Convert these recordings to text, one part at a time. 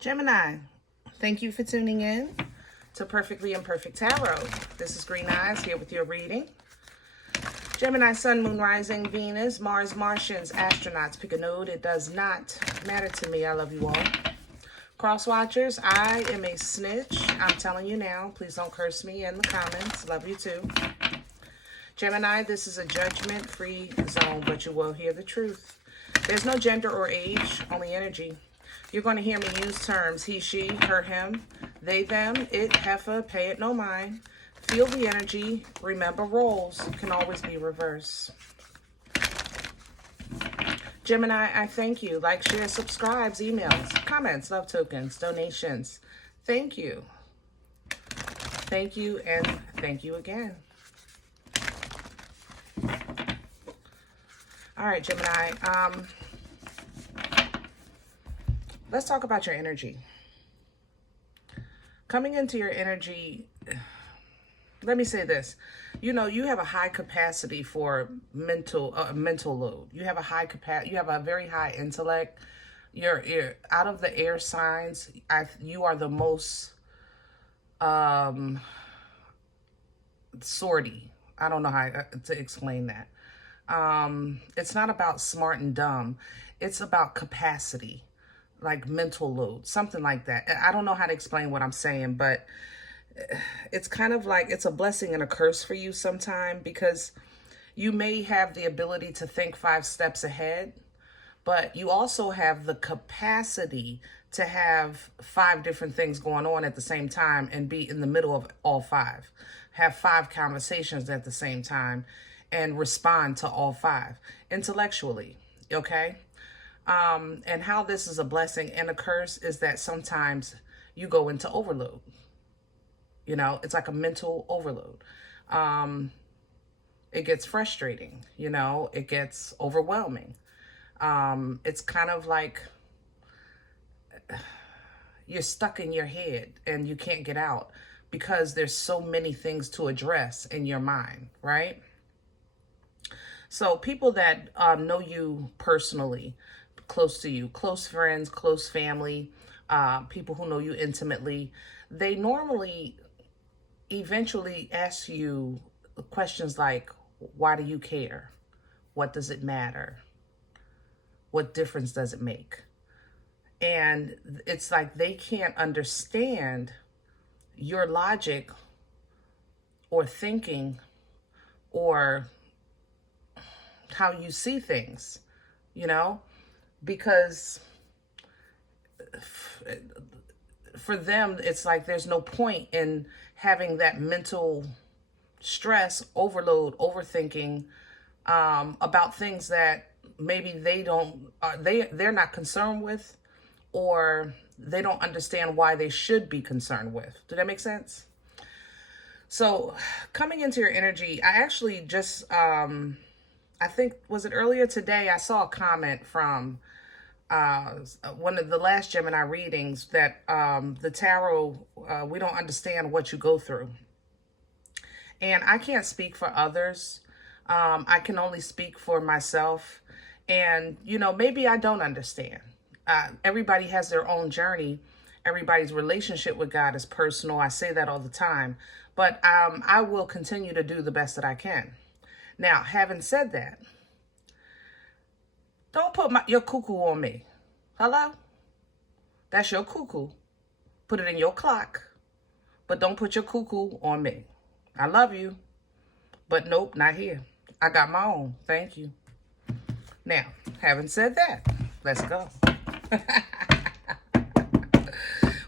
Gemini, thank you for tuning in to Perfectly Imperfect Tarot. This is Green Eyes here with your reading. Gemini, Sun, Moon, Rising, Venus, Mars, Martians, astronauts. Pick a node. It does not matter to me. I love you all. Cross watchers, I am a snitch. I'm telling you now. Please don't curse me in the comments. Love you too. Gemini, this is a judgment-free zone, but you will hear the truth. There's no gender or age, only energy. You're going to hear me use terms he, she, her, him, they, them, it, heifer, pay it no mind. Feel the energy. Remember, roles can always be reversed. Gemini, I thank you. Like, share, subscribes, emails, comments, love tokens, donations. Thank you. Thank you and thank you again. All right, Gemini. Let's talk about your energy. Coming into your energy, let me say this. You know, you have a high capacity for mental load. You have a high capacity. You have a very high intellect. You're out of the air signs. You are the most sorty. I don't know how to explain that. It's not about smart and dumb. It's about capacity. Like mental load, something like that. I don't know how to explain what I'm saying, but it's kind of like it's a blessing and a curse for you sometime, because you may have the ability to think 5 steps ahead, but you also have the capacity to have 5 different things going on at the same time and be in the middle of all 5. Have 5 conversations at the same time and respond to all 5 intellectually, okay? And how this is a blessing and a curse is that sometimes you go into overload. You know, it's like a mental overload. It gets frustrating, you know, it gets overwhelming. It's kind of like you're stuck in your head and you can't get out because there's so many things to address in your mind, right? So people that know you personally, close to you, close friends, close family, people who know you intimately, they normally eventually ask you questions like, why do you care? What does it matter? What difference does it make? And it's like they can't understand your logic or thinking or how you see things, you know? Because for them, it's like there's no point in having that mental stress, overload, overthinking about things that maybe they're not concerned with, or they don't understand why they should be concerned with. Does that make sense? So coming into your energy, I actually just, I think, was it earlier today, I saw a comment from one of the last Gemini readings that the tarot, we don't understand what you go through. And I can't speak for others. I can only speak for myself. And, you know, maybe I don't understand. Everybody has their own journey. Everybody's relationship with God is personal. I say that all the time. But I will continue to do the best that I can. Now, having said that, don't put your cuckoo on me. Hello? That's your cuckoo. Put it in your clock. But don't put your cuckoo on me. I love you. But nope, not here. I got my own. Thank you. Now, having said that, let's go.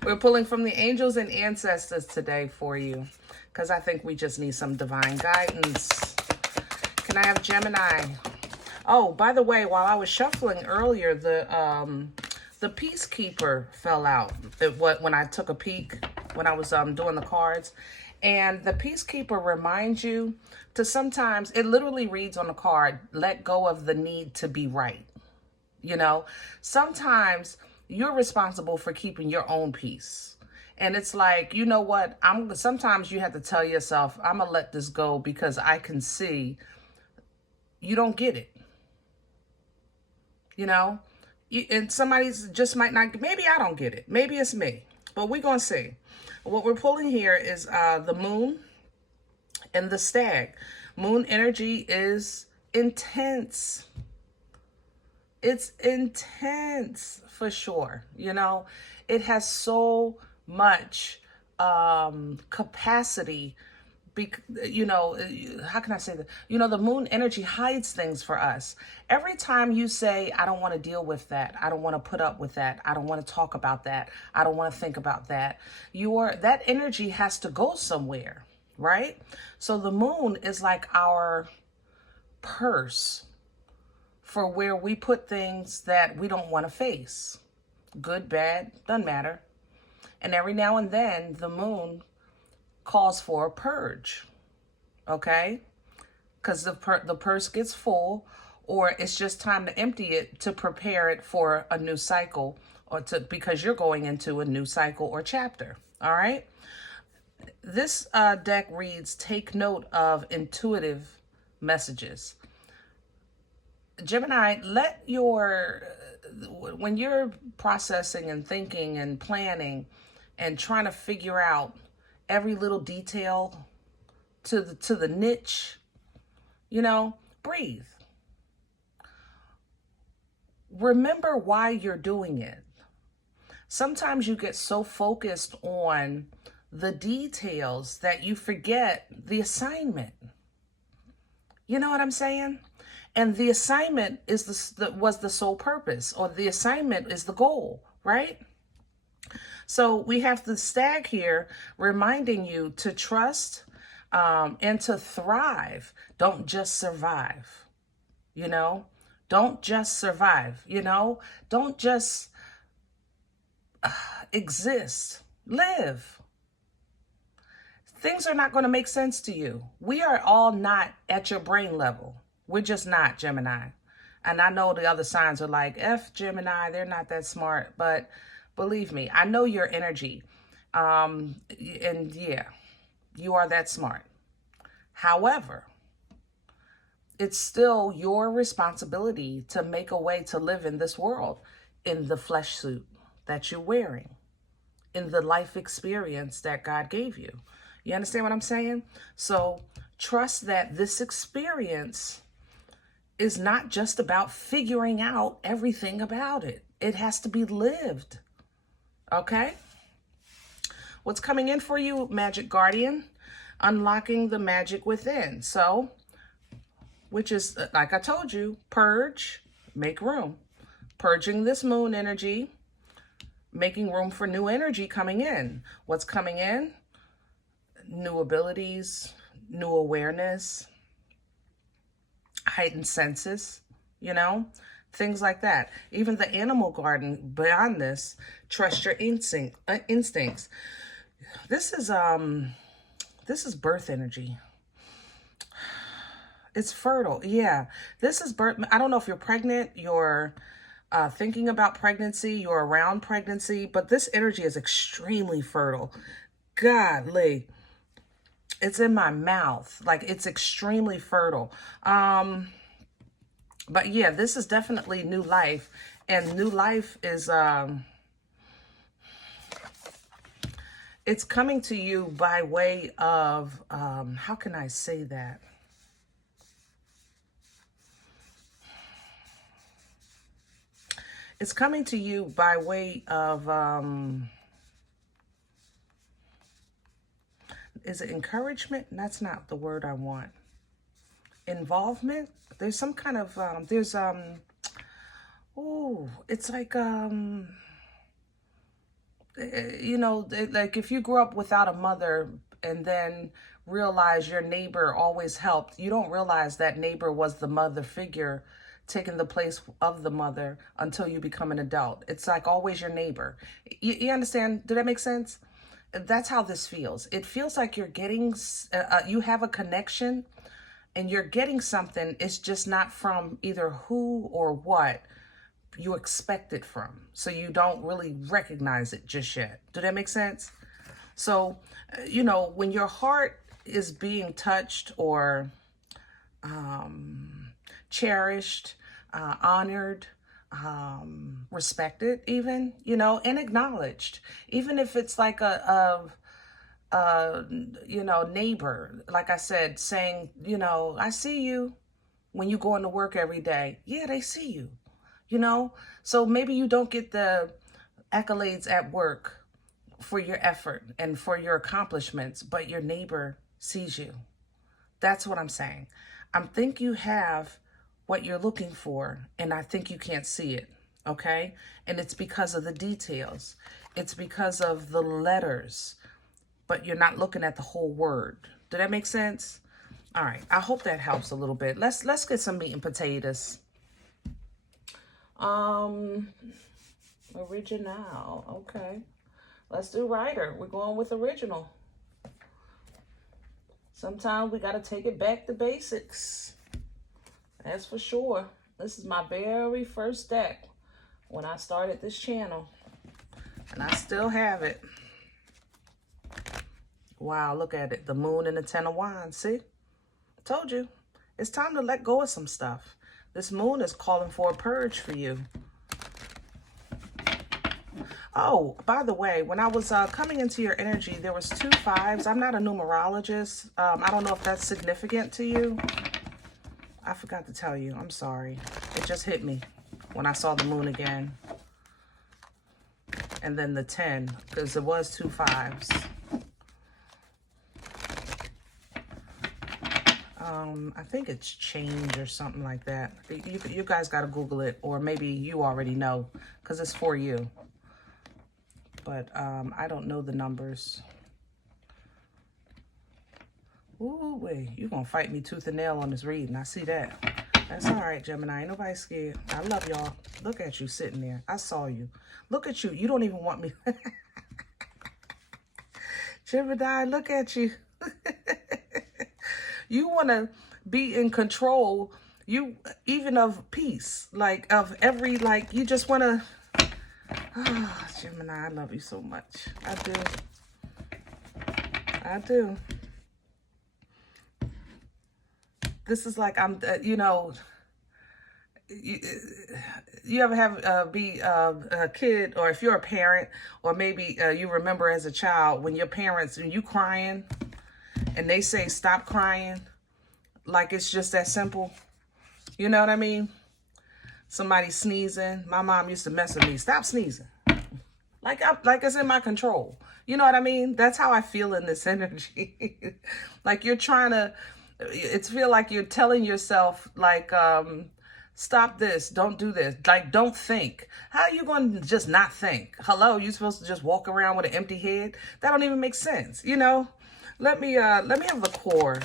We're pulling from the angels and ancestors today for you, because I think we just need some divine guidance. Can I have Gemini? Oh, by the way, while I was shuffling earlier, the Peacekeeper fell out. When I took a peek, when I was doing the cards, and the Peacekeeper reminds you to sometimes, it literally reads on the card, let go of the need to be right. You know, sometimes you're responsible for keeping your own peace. And it's like, you know what? Sometimes you have to tell yourself, I'm going to let this go because I can see you don't get it. You know, and somebody's just might not, maybe I don't get it. Maybe it's me, but we're going to see. What we're pulling here is the moon and the stag. Moon energy is intense. It's intense for sure. You know, it has so much capacity. You know, how can I say that? You know, the moon energy hides things for us. Every time you say, I don't want to deal with that, I don't want to put up with that, I don't want to talk about that, I don't want to think about that, that energy has to go somewhere, right? So the moon is like our purse for where we put things that we don't want to face. Good, bad, doesn't matter. And every now and then the moon calls for a purge, okay? Because the purse gets full, or it's just time to empty it to prepare it for a new cycle, or because you're going into a new cycle or chapter, all right? This deck reads, take note of intuitive messages. Gemini, when you're processing and thinking and planning and trying to figure out every little detail to the niche, you know, breathe. Remember why you're doing it. Sometimes you get so focused on the details that you forget the assignment. You know what I'm saying? And the assignment is was the sole purpose, or the assignment is the goal, right? So we have the stag here reminding you to trust and to thrive. Don't just survive, you know? Don't just survive, you know? Don't just exist. Live. Things are not going to make sense to you. We are all not at your brain level. We're just not, Gemini. And I know the other signs are like, F Gemini, they're not that smart, but believe me, I know your energy. And yeah, you are that smart. However, it's still your responsibility to make a way to live in this world, in the flesh suit that you're wearing, in the life experience that God gave you. You understand what I'm saying? So trust that this experience is not just about figuring out everything about it. It has to be lived. Okay? What's coming in for you, Magic Guardian? Unlocking the magic within. So, which is, like I told you, purge, make room. Purging this moon energy, making room for new energy coming in. What's coming in? New abilities, new awareness, heightened senses, you know, things like that. Even the animal garden beyond this, trust your instincts. This is birth energy. It's fertile. Yeah, this is birth. I don't know if you're pregnant, you're thinking about pregnancy, you're around pregnancy, but this energy is extremely fertile. Godly. It's in my mouth. Like, it's extremely fertile. But yeah, this is definitely new life. And new life is, it's coming to you by way of, how can I say that? It's coming to you by way of, is it encouragement? That's not the word I want. Involvement? There's some kind of, it's like, you know, like if you grew up without a mother and then realize your neighbor always helped, you don't realize that neighbor was the mother figure taking the place of the mother until you become an adult. It's like always your neighbor. You understand? Did that make sense? That's how this feels. It feels like you're getting, you have a connection and you're getting something. It's just not from either who or what you expect it from. So you don't really recognize it just yet. Did that make sense? So, you know, when your heart is being touched or cherished, honored, respected even, you know, and acknowledged. Even if it's like you know, neighbor, like I said, saying, you know, I see you when you go into work every day. Yeah, they see you, you know? So maybe you don't get the accolades at work for your effort and for your accomplishments, but your neighbor sees you. That's what I'm saying. I think you have what you're looking for, and I think you can't see it, okay? And it's because of the details. It's because of the letters, but you're not looking at the whole word. Did that make sense? All right, I hope that helps a little bit. Let's get some meat and potatoes. Original, okay. Let's do writer. We're going with original. Sometimes we got to take it back to basics. That's for sure. This is my very first deck when I started this channel. And I still have it. Wow, look at it. The moon and the 10 of wands. See? Told you. It's time to let go of some stuff. This moon is calling for a purge for you. Oh, by the way, when I was coming into your energy, there was 2 5s. I'm not a numerologist. I don't know if that's significant to you. I forgot to tell you. I'm sorry. It just hit me when I saw the moon again. And then the 10, because it was 2 5s. I think it's change or something like that. You guys got to Google it, or maybe you already know, because it's for you. But I don't know the numbers. Ooh, wait, you're going to fight me tooth and nail on this reading. I see that. That's all right, Gemini. Ain't nobody scared. I love y'all. Look at you sitting there. I saw you. Look at you. You don't even want me. Gemini, look at you. You want to be in control, even of peace, like of every, like you just want to, oh, Gemini, I love you so much. I do. I do. This is like, I'm, you know, you ever have be a kid, or if you're a parent, or maybe you remember as a child when your parents, when you crying, and they say, stop crying, like it's just that simple. You know what I mean? Somebody sneezing. My mom used to mess with me. Stop sneezing. Like it's in my control. You know what I mean? That's how I feel in this energy. Like you're trying to, it's feel like you're telling yourself, like, stop this, don't do this. Like, don't think. How are you going to just not think? Hello, you supposed to just walk around with an empty head? That don't even make sense, you know? Let me have the core.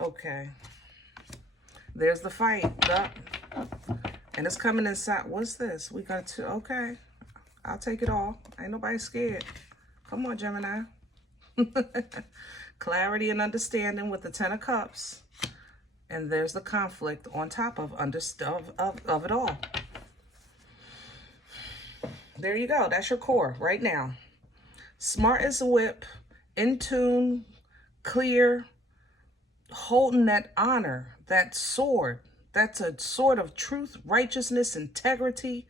Okay. There's the fight. And it's coming inside. What's this? We got 2. Okay. I'll take it all. Ain't nobody scared. Come on, Gemini. Clarity and understanding with the 10 of Cups. And there's the conflict on top of it all. There you go. That's your core right now. Smart as a whip. In tune, clear, holding that honor, that sword. That's a sword of truth, righteousness, integrity,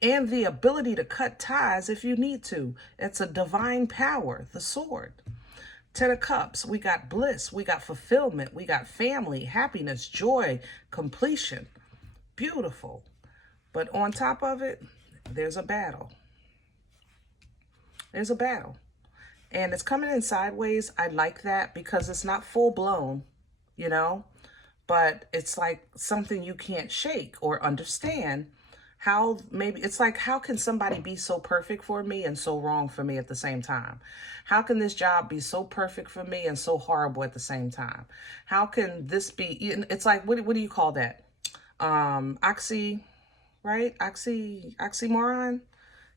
and the ability to cut ties if you need to. It's a divine power, the sword. 10 of Cups, we got bliss, we got fulfillment, we got family, happiness, joy, completion. Beautiful. But on top of it, there's a battle. There's a battle. And it's coming in sideways. I like that because it's not full blown, you know, but it's like something you can't shake or understand. How maybe it's like, how can somebody be so perfect for me and so wrong for me at the same time? How can this job be so perfect for me and so horrible at the same time? How can this be? It's like, what do you call that? Oxymoron,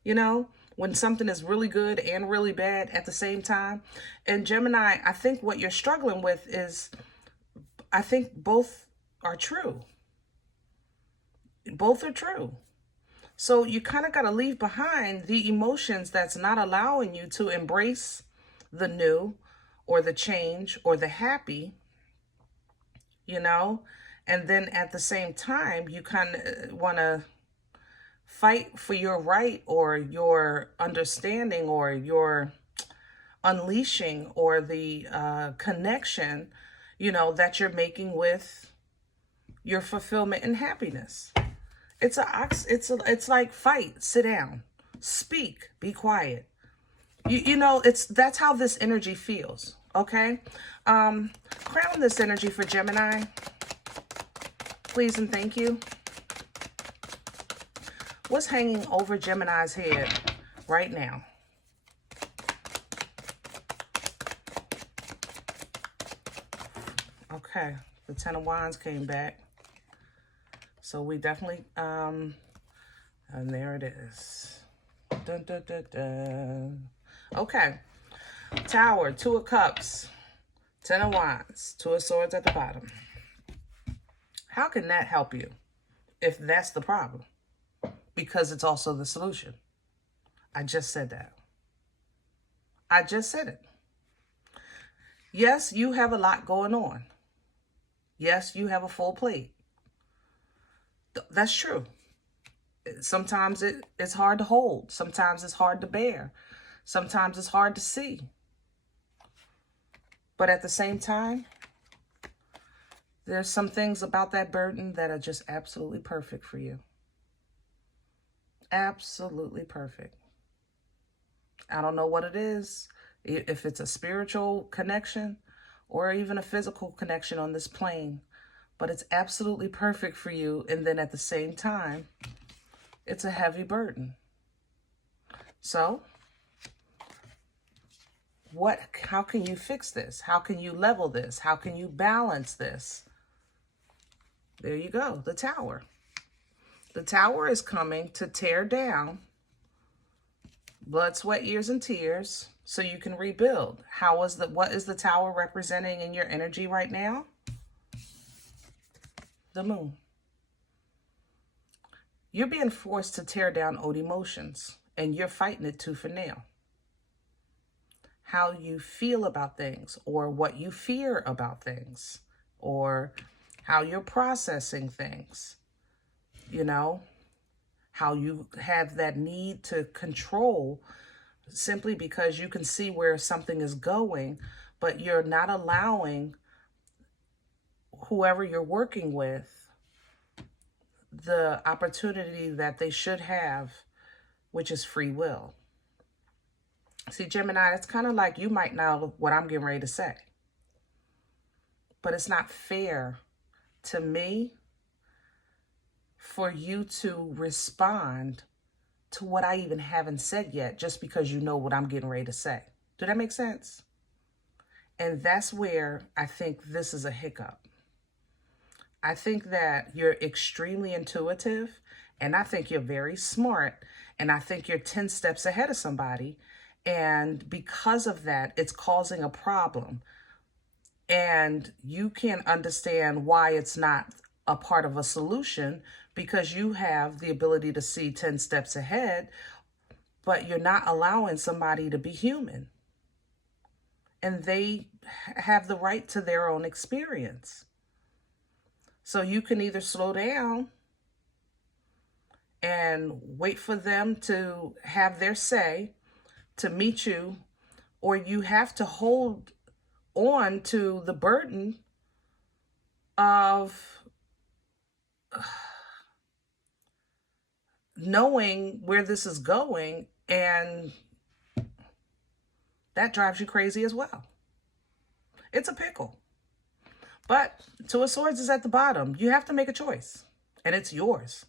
you know? When something is really good and really bad at the same time. And Gemini, I think what you're struggling with is, I think both are true. Both are true. So you kind of got to leave behind the emotions that's not allowing you to embrace the new or the change or the happy, you know? And then at the same time, you kind of want to fight for your right or your understanding or your unleashing or the connection, you know, that you're making with your fulfillment and happiness. It's like fight, sit down, speak, be quiet. You know, that's how this energy feels. Okay. Crown this energy for Gemini, please and thank you. What's hanging over Gemini's head right now? Okay, the Ten of Wands came back. So we definitely, and there it is. Dun, dun, dun, dun. Okay, Tower, Two of Cups, Ten of Wands, Two of Swords at the bottom. How can that help you if that's the problem? Because it's also the solution. I just said that. I just said it. Yes, you have a lot going on. Yes, you have a full plate. That's true. Sometimes it's hard to hold. Sometimes it's hard to bear. Sometimes it's hard to see. But at the same time, there's some things about that burden that are just absolutely perfect for you. Absolutely perfect. I don't know what it is, if it's a spiritual connection or even a physical connection on this plane, but it's absolutely perfect for you. And then at the same time, it's a heavy burden. So how can you fix this? How can you level this? How can you balance this? There you go, the Tower. The Tower is coming to tear down blood, sweat, years, and tears so you can rebuild. What is the Tower representing in your energy right now? The Moon. You're being forced to tear down old emotions, and you're fighting it tooth and nail. How you feel about things, or what you fear about things, or how you're processing things. You know, how you have that need to control simply because you can see where something is going, but you're not allowing whoever you're working with the opportunity that they should have, which is free will. See, Gemini, it's kind of like you might know what I'm getting ready to say, but it's not fair to me for you to respond to what I even haven't said yet just because you know what I'm getting ready to say. Does that make sense? And that's where I think this is a hiccup. I think that you're extremely intuitive, and I think you're very smart, and I think you're 10 steps ahead of somebody. And because of that, it's causing a problem. And you can't understand why it's not a part of a solution, because you have the ability to see 10 steps ahead, but you're not allowing somebody to be human. And they have the right to their own experience. So you can either slow down and wait for them to have their say, to meet you, or you have to hold on to the burden of knowing where this is going, and that drives you crazy as well. It's a pickle. But Two of Swords is at the bottom. You have to make a choice, and it's yours.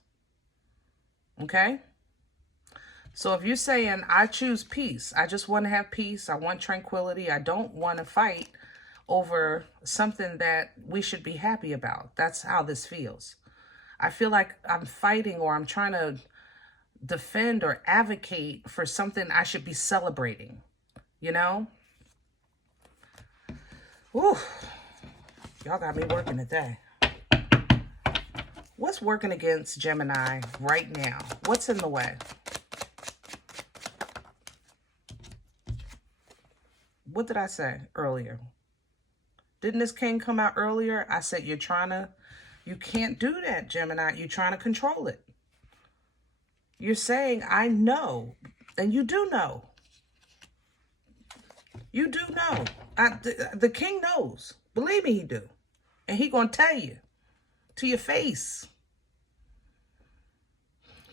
Okay? So if you're saying, I choose peace, I just want to have peace, I want tranquility, I don't want to fight over something that we should be happy about. That's how this feels. I feel like I'm fighting, or I'm trying to defend or advocate for something I should be celebrating, you know? Whew. Y'all got me working today. What's working against Gemini right now? What's in the way? What did I say earlier? Didn't this king come out earlier? I said, you can't do that, Gemini. You're trying to control it. You're saying, I know. And you do know. You do know. The king knows. Believe me, he do. And he gonna tell you to your face.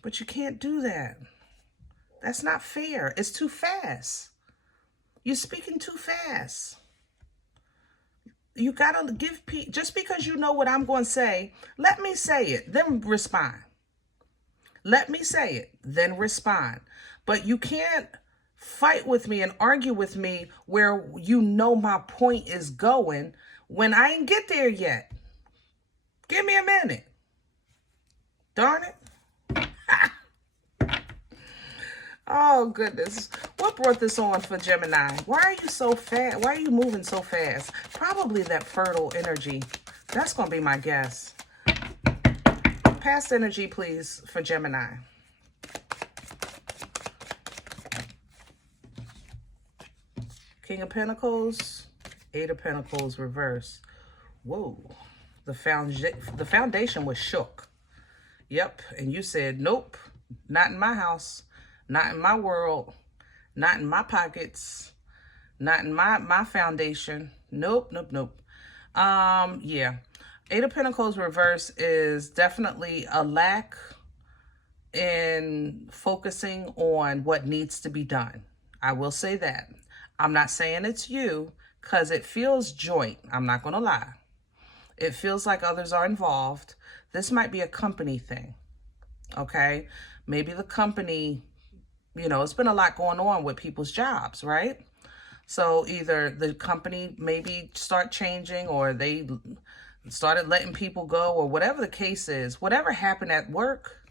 But you can't do that. That's not fair. It's too fast. You're speaking too fast. You gotta give people, just because you know what I'm going to say, let me say it, then respond. Let me say it, then respond. But you can't fight with me and argue with me where you know my point is going when I ain't get there yet. Give me a minute. Darn it. Oh, goodness. What brought this on for Gemini? Why are you so fast? Why are you moving so fast? Probably that fertile energy. That's going to be my guess. Past energy, please, for Gemini. King of Pentacles, Eight of Pentacles reverse. Whoa. The foundation was shook. Yep. And you said, nope, not in my house. Not in my world, not in my pockets, not in my foundation. Nope. Yeah. Eight of Pentacles reverse is definitely a lack in focusing on what needs to be done. I will say that. I'm not saying it's you, because it feels joint. I'm not going to lie. It feels like others are involved. This might be a company thing. Okay? Maybe the company, you know, it's been a lot going on with people's jobs, right? So either the company maybe start changing, or they started letting people go, or whatever the case is, whatever happened at work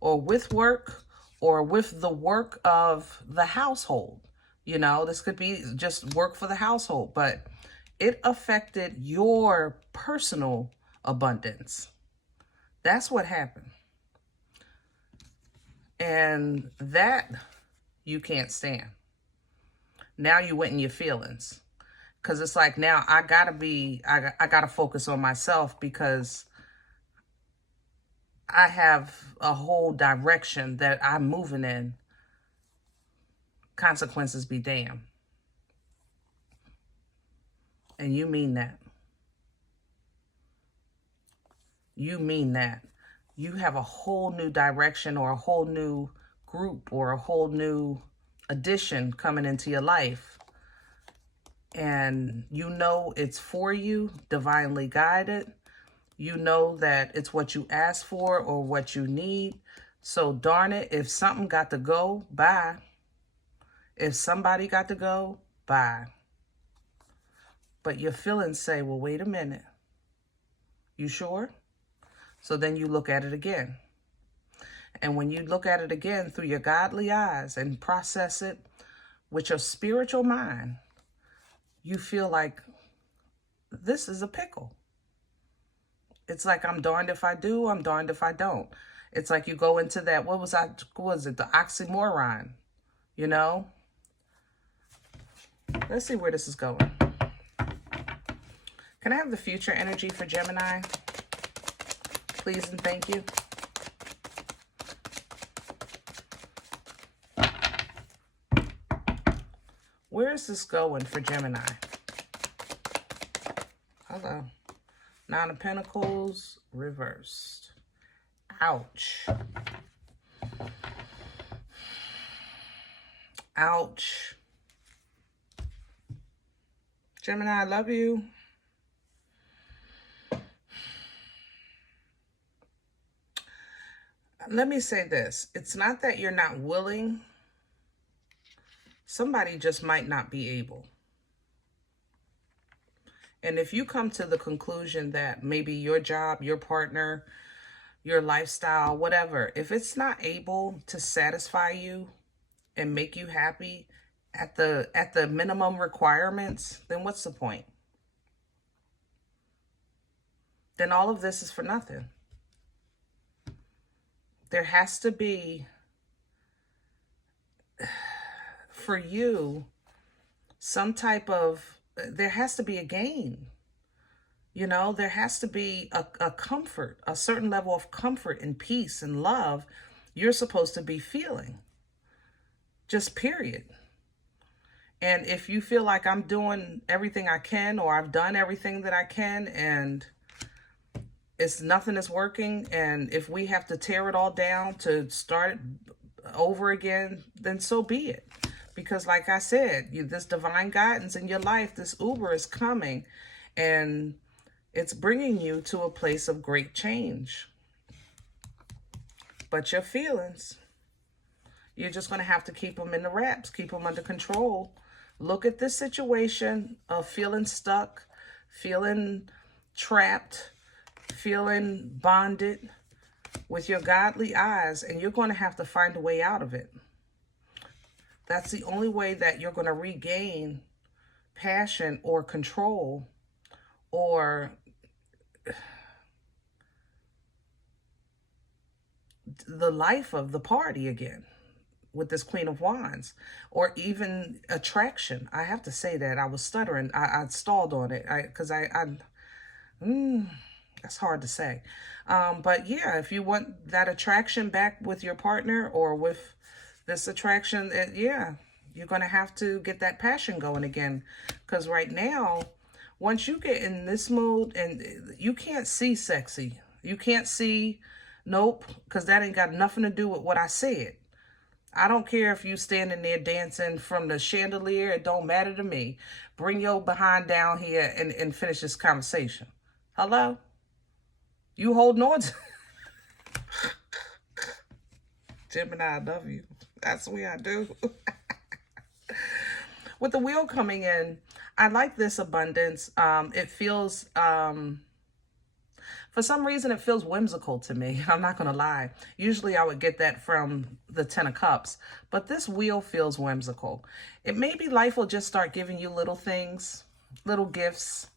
or with the work of the household. You know, this could be just work for the household, but it affected your personal abundance. That's what happened. And that you can't stand. Now you went in your feelings. Because it's like, now I gotta focus on myself, because I have a whole direction that I'm moving in. Consequences be damned. And you mean that. You mean that. You have a whole new direction, or a whole new group, or a whole new addition coming into your life. And you know it's for you, divinely guided. You know that it's what you asked for or what you need. So darn it, if something got to go, bye. If somebody got to go, bye. But your feelings say, well, wait a minute. You sure? So then you look at it again. And when you look at it again through your godly eyes and process it with your spiritual mind, you feel like this is a pickle. It's like, I'm darned if I do, I'm darned if I don't. It's like you go into that, what was it, the oxymoron, you know? Let's see where this is going. Can I have the future energy for Gemini? Please and thank you. Where is this going for Gemini? Hello. Nine of Pentacles reversed. Ouch. Ouch. Gemini, I love you. Let me say this. It's not that you're not willing. Somebody just might not be able. And if you come to the conclusion that maybe your job, your partner, your lifestyle, whatever, if it's not able to satisfy you and make you happy at the minimum requirements, then what's the point? Then all of this is for nothing. There has to be, for you, some type of, there has to be a gain. You know, there has to be a comfort, a certain level of comfort and peace and love you're supposed to be feeling. Just period. And if you feel like I'm doing everything I can, or I've done everything that I can, and nothing is working, and if we have to tear it all down to start over again, then so be it. Because like I said, this divine guidance in your life, this Uber is coming, and it's bringing you to a place of great change. But your feelings, you're just going to have to keep them in the wraps, keep them under control. Look at this situation of feeling stuck, feeling trapped, feeling bonded with your godly eyes, and you're going to have to find a way out of it. That's the only way that you're going to regain passion or control or the life of the party again with this Queen of Wands, or even attraction. I have to say that I was stuttering. I stalled on it because that's hard to say. But yeah, if you want that attraction back with your partner, or with this attraction, yeah, you're going to have to get that passion going again. Because right now, once you get in this mode, and you can't see sexy, you can't see, nope, because that ain't got nothing to do with what I said. I don't care if you standing there dancing from the chandelier. It don't matter to me. Bring your behind down here and finish this conversation. Hello? You holding on to... Gemini, I love you. That's the way I do. With the wheel coming in, I like this abundance. It feels... for some reason, it feels whimsical to me. I'm not going to lie. Usually I would get that from the 10 of Cups, but this wheel feels whimsical. It maybe life will just start giving you little things, little gifts,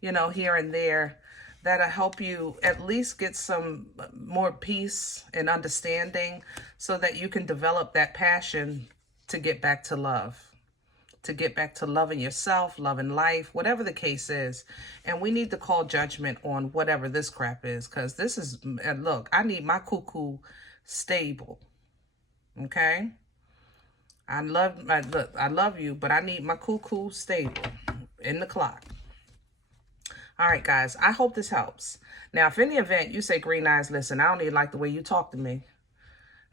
you know, here and there, that'll help you at least get some more peace and understanding, so that you can develop that passion to get back to love. To get back to loving yourself, loving life, whatever the case is. And we need to call judgment on whatever this crap is, because this is, look, I need my cuckoo stable, okay? I love you, but I need my cuckoo stable in the clock. All right, guys, I hope this helps. Now, if in the event you say, Green Eyes, listen, I don't even like the way you talk to me,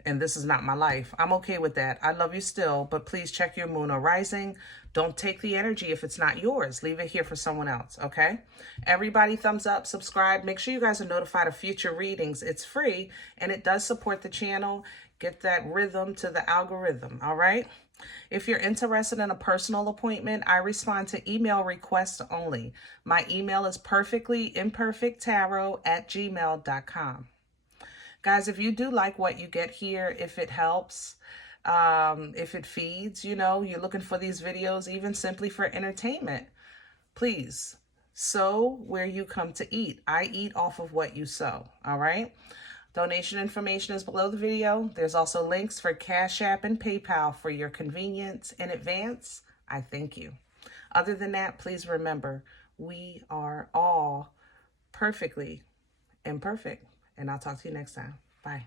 and this is not my life, I'm okay with that. I love you still, but please check your moon or rising. Don't take the energy if it's not yours. Leave it here for someone else, okay? Everybody, thumbs up, subscribe. Make sure you guys are notified of future readings. It's free, and it does support the channel. Get that rhythm to the algorithm, all right? If you're interested in a personal appointment, I respond to email requests only. My email is perfectlyimperfecttarot@gmail.com. Guys, if you do like what you get here, if it helps, if it feeds, you know, you're looking for these videos even simply for entertainment, please sow where you come to eat. I eat off of what you sow, all right? Donation information is below the video. There's also links for Cash App and PayPal for your convenience. In advance, I thank you. Other than that, please remember, we are all perfectly imperfect. And I'll talk to you next time. Bye.